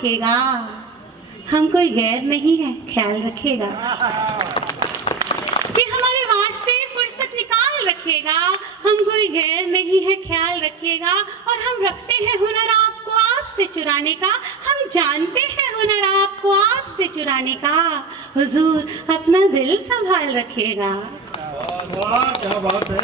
रखेगा, हम कोई गैर नहीं है, ख्याल रखेगा कि हमारे वास्ते फुर्सत निकाल रखेगा, हम कोई गैर नहीं है, ख्याल रखेगा। और हम रखते हैं हुनर आपको आपसे चुराने का, हम जानते हैं हुनर आपको आपसे चुराने का, हुजूर अपना दिल संभाल रखेगा। वाह क्या बात है।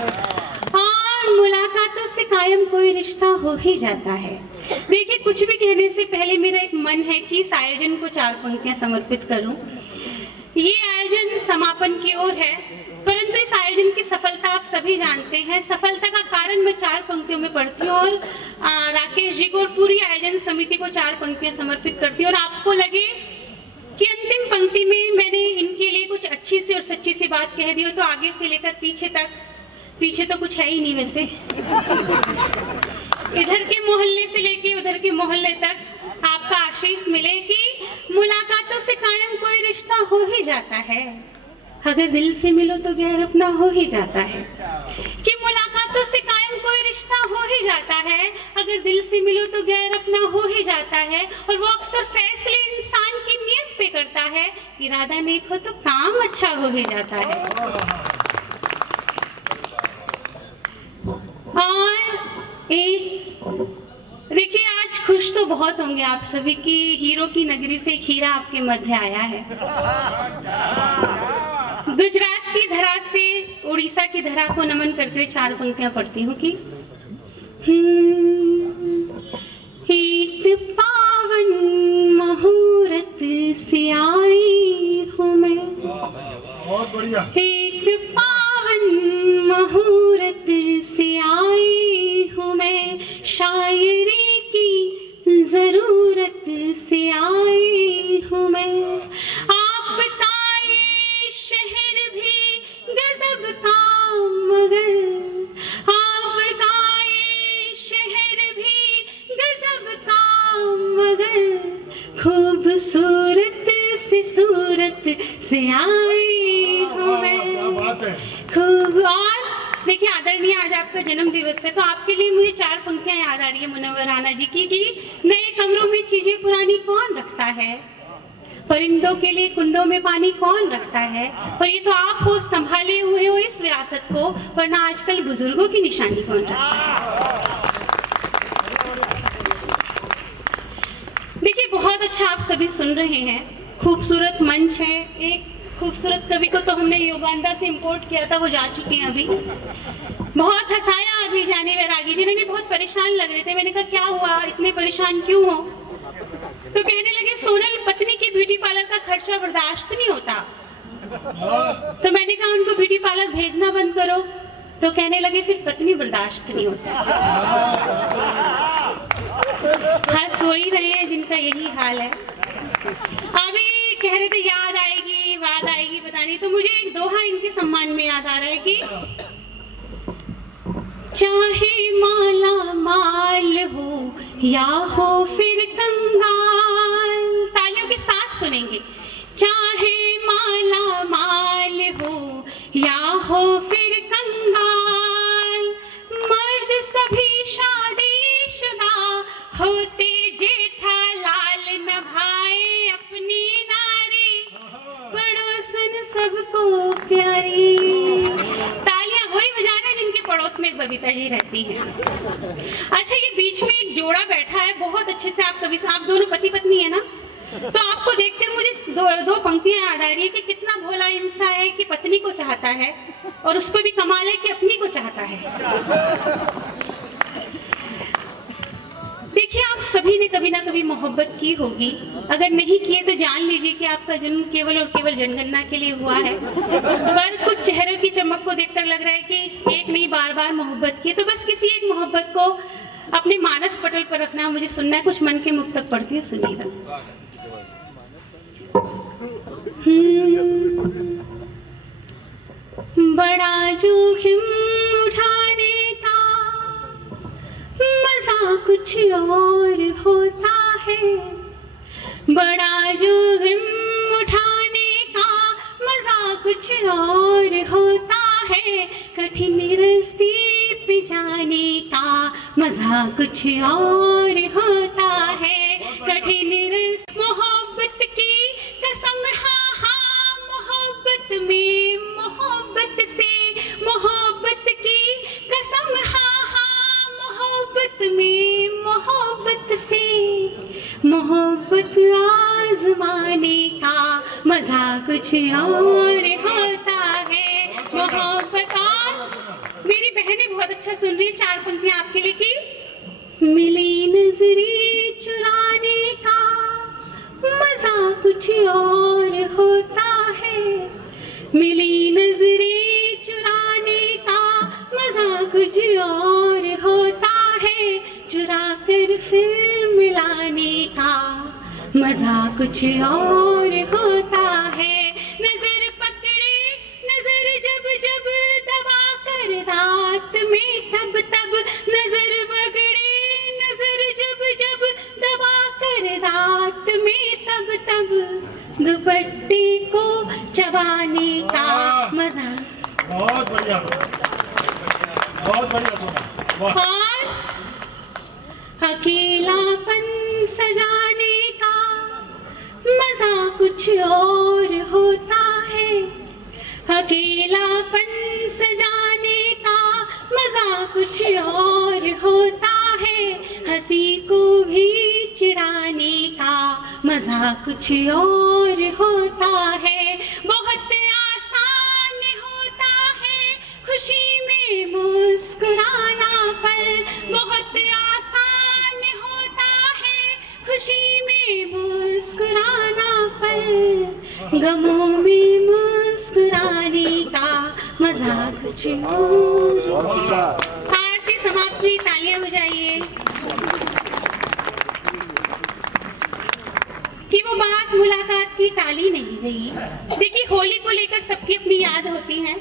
और मुलाकातों से कायम कोई रिश्ता हो ही जाता है। देखिए, कुछ भी कहने से पहले मेरा एक मन है कि इस आयोजन को 4 पंक्तियां समर्पित करूं। ये आयोजन समापन की ओर है, परंतु इस आयोजन की सफलता आप सभी जानते हैं। सफलता का कारण मैं 4 पंक्तियों में पढ़ती हूँ और राकेश जी को और पूरी आयोजन समिति को 4 पंक्तियां समर्पित करती हूँ। और आपको लगे कि अंतिम पंक्ति में मैंने इनके लिए कुछ अच्छी सी और सच्ची सी बात कह दी हो, तो आगे से लेकर पीछे तक, पीछे तो कुछ है ही नहीं वैसे, इधर के मोहल्ले से लेके उधर के मोहल्ले तक आपका आशीष मिले कि मुलाकातों से कायम कोई रिश्ता हो ही जाता है, अगर दिल से मिलो तो गैर अपना हो ही जाता है। कि मुलाकातों से कायम कोई रिश्ता हो ही जाता है, अगर दिल से मिलो तो गैर अपना हो ही जाता है। और वो अक्सर फैसले इंसान की नीयत पे करता है, इरादा नेक हो तो काम अच्छा हो ही जाता है। और एक देखिए, आज खुश तो बहुत होंगे आप सभी की हीरो की नगरी से एक हीरा आपके मध्य आया है। गुजरात की धरा से उड़ीसा की धरा को नमन करते हुए 4 पंक्तियां पढ़ती हूँ कि एक पावन मुहूर्त से आई हूँ मैं, बहुत बढ़िया। एक पावन मुहूर्त से आई हूँ मैं, शायरी की जरूरत से आई हूँ मैं। आपका ये शहर भी गजब का, मगर आपका ये शहर भी गजब का, मगर खूबसूरत से सूरत से आई हूँ मैं। क्या बात है। खूब। और देखिए, आदरणीय आज आपका जन्म दिवस है, तो आपके लिए मुझे 4 पंक्तियां याद आ रही है मुनव्वर राणा जी की कि नए कमरों में चीजें पुरानी कौन रखता है, परिंदों के लिए कुंडों में पानी कौन रखता है। और ये तो आप हो, संभाले हुए हो इस विरासत को, वरना आजकल बुजुर्गों की निशानी कौन रखता है। देखिए, बहुत अच्छा आप सभी सुन रहे हैं, खूबसूरत मंच है। एक खूबसूरत कवि को तो हमने युगांडा से इंपोर्ट किया था, वो जा चुके हैं अभी। बहुत हंसाया अभी जाने वैरागी जी ने भी, बहुत परेशान लग रहे थे। मैंने कहा क्या हुआ, इतने परेशान क्यों हो? तो कहने लगे सोनल पत्नी के ब्यूटी पार्लर का खर्चा बर्दाश्त नहीं होता। तो मैंने कहा उनको ब्यूटी पार्लर भेजना बंद करो। तो कहने लगे फिर पत्नी बर्दाश्त नहीं होता। हंस हो ही रहे हैं जिनका यही हाल है। अभी कह रहे थे याद आएगी, बात आएगी, पता नहीं। तो मुझे एक दोहा इनके सम्मान में याद आ रहा है कि चाहे माला माल हो या हो फिर कंगाल, तालियों के साथ सुनेंगे। चाहे माला माल हो या हो फिर कंगाल, मर्द सभी शादीशुदा होते जेठालाल, नभाए अपनी नारी पड़ोसन सबको प्यारी। तालियां वही बजा रहे हैं जिनके पड़ोस में एक बबीता जी रहती हैं। अच्छा, ये बीच में एक जोड़ा बैठा है, बहुत अच्छे से आप कभी, आप दोनों पति पत्नी है ना, तो आपको देखकर मुझे दो पंक्तियां याद आ रही है कि कितना भोला इंसान है कि पत्नी को चाहता है, और उस पर भी कमाल है कि अपनी को चाहता है। देखिए, आप सभी ने कभी ना कभी मोहब्बत की होगी, अगर नहीं किए तो जान लीजिए कि आपका जन्म केवल और केवल जनगणना के लिए हुआ है। पर कुछ चेहरों की चमक को देखकर लग रहा है कि एक नहीं बार बार मोहब्बत की। तो बस किसी एक मोहब्बत को अपने मानस पटल पर रखना, मुझे सुनना है। कुछ मन के मुख तक पढ़ती हूँ, सुनिएगा। बड़ा जोखिम उठाने का मजा कुछ और होता है, बड़ा जोखिम उठाने का मजा कुछ और होता है, कठिन रास्ते पे जाने का मजा कुछ और होता है, कठिन मोहब्बत आजमाने का मजा कुछ और होता है। मोहब्बत मेरी बहनें बहुत अच्छा सुन रही है, 4 पंक्तियां आपके लिए की। मिली नजरें चुराने का मजा कुछ और होता है। मिली नजरें चुराने का मजा कुछ और होता है। चुरा कर फिर मिलाने का मजा कुछ और होता है। नजर पकड़े नजर जब जब दबा कर दांत में तब तब। नजर पकड़े नजर जब जब दबा कर दांत में तब तब। दुपट्टे को चबाने का मजा। बहुत बढ़िया, बहुत बढ़िया सुना। वाह। और अकेलापन सजाने का मजा कुछ और होता है। अकेलापन सजाने का मजा कुछ और होता है। हंसी को भी चिढ़ाने का मजा कुछ और होता है। बहुत आसान होता है खुशी में मुस्कुराना पर। बहुत आसान होता है खुशी में मुस्कुराना पर। गमों में मुस्कुराने का मजा कुछ और। आरती समाप्त हुई, तालियां बजाइए। कि वो बात मुलाकात की टाली नहीं गई। देखिए, होली को लेकर सबकी अपनी याद होती है।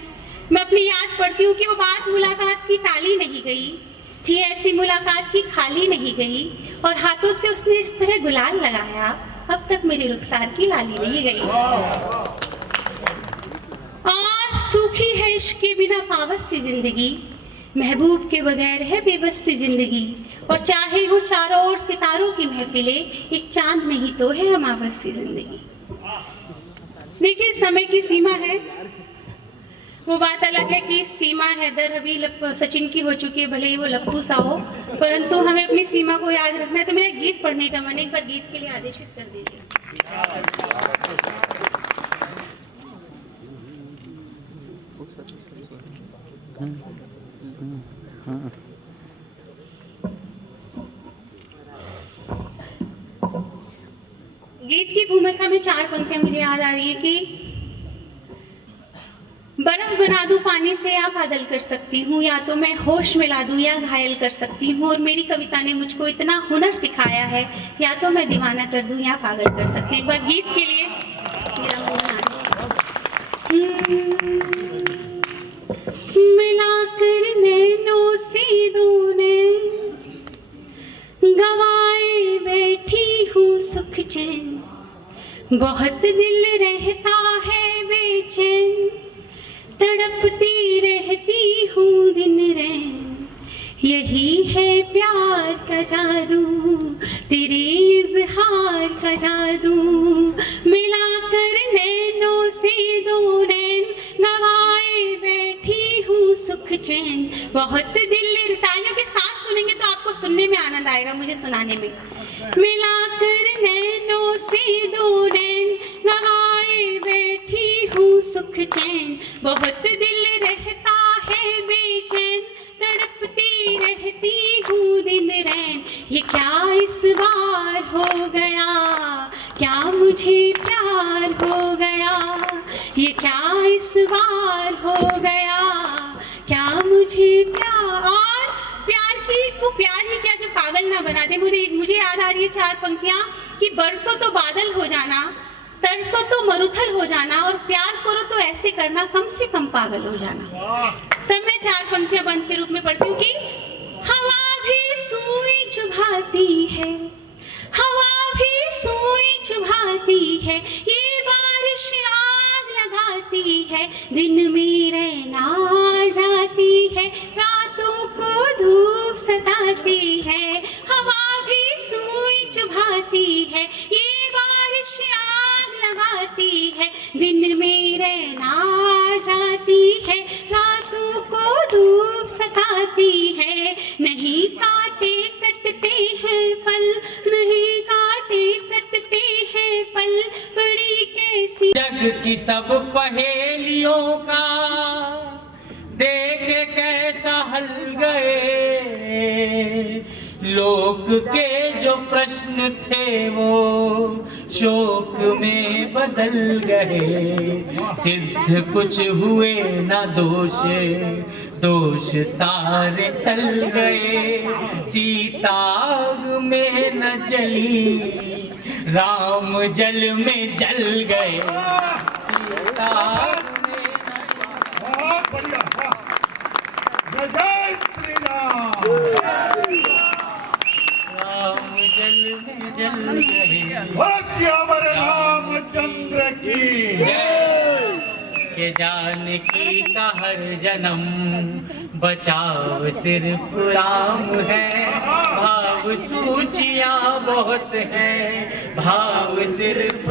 मैं अपनी याद पढ़ती हूँ कि वो बात मुलाकात की टाली नहीं गई थी, ऐसी मुलाकात की खाली नहीं गई। और हाथों से उसने इस तरह गुलाल लगाया, अब तक मेरे रुखसार की लाली नहीं गई। और सूखी है इश्क के बिना पावस सी जिंदगी, महबूब के बगैर है बेबस सी जिंदगी। और चाहे वो चारों ओर सितारों की महफिले, एक चांद नहीं तो है अमावस सी जिंदगी। देखिए, समय की सीमा है। वो बात अलग है कि सीमा हैदर अभी सचिन की हो चुकी है, भले ही वो लप्पू सा हो, परंतु हमें अपनी सीमा को याद रखना है। तो मेरा गीत पढ़ने का मन है, एक बार गीत के लिए आदेशित कर दीजिए। गीत की भूमिका में 4 पंक्तियां मुझे याद आ रही है कि बर्फ बना दूं पानी से या बादल कर सकती हूँ, या तो मैं होश मिला दूं या घायल कर सकती हूँ। और मेरी कविता ने मुझको इतना हुनर सिखाया है, या तो मैं दीवाना कर दूं या पागल कर सकती हूँ। एक बार गीत के लिए मेरा मिलाकर नैनों से दूने गवाए बैठी हूँ सुख चैन। बहुत दिल रहता है बेचैन, तड़पती रहती हूँ दिन रैन। यही है प्यार का जादू, तेरे इज़हार का जादू। मिलाकर नैनों से दो नैन गवाए बैठी हूँ सुख चैन। बहुत दिल, तालियों के साथ सुनेंगे तो आपको सुनने में आनंद आएगा, मुझे सुनाने में। मिलाकर नैनों से दो नैन गवाए बैठी हूँ सुख चैन। बहुत दिल रहता है बेचैन, तड़पती रहती हूँ दिन रैन। ये क्या इस बार हो गया, क्या मुझे प्यार हो गया। ये क्या इस बार हो गया, क्या मुझे प्यार। और प्यार की वो प्यार ही क्या जो पागल ना बना दे। मुझे याद आ रही है 4 पंक्तियां कि बरसों तो बादल हो जाना, तरसों तो मरुथल हो जाना, और प्यार करो तो ऐसे करना कम से कम पागल हो जाना। तब मैं 4 पंक्तियां बंद के रूप में पढ़ती हूँ कि हवा भी सुई चुभाती है, हवा भी सुई चुभाती है। ये बारिश आग लगाती है, दिन में रहना जाती है, रातों को धूप सताती है। हवा भी सुई चुभाती है, ये बारिश आग लगाती है, दिन में रहना जाती है, रातों को धूप सताती है। नहीं काटे कटते हैं पल, नहीं काटे यही सब पहेलियों का देख कैसा हल गए, लोक के जो प्रश्न थे वो शोक में बदल गए। सिद्ध कुछ हुए ना दोष, दोष सारे टल गए। सीता आग में न जली, राम जल में जल गए। सीता आग में बहुत बढ़िया, वाह। जय श्री राम। राम जल में जल गए। श्यावर रामचंद्र की के जानकी का हर जन्म बचाव सिर्फ राम है। भाव सूचियां बहुत है, भाव सिर्फ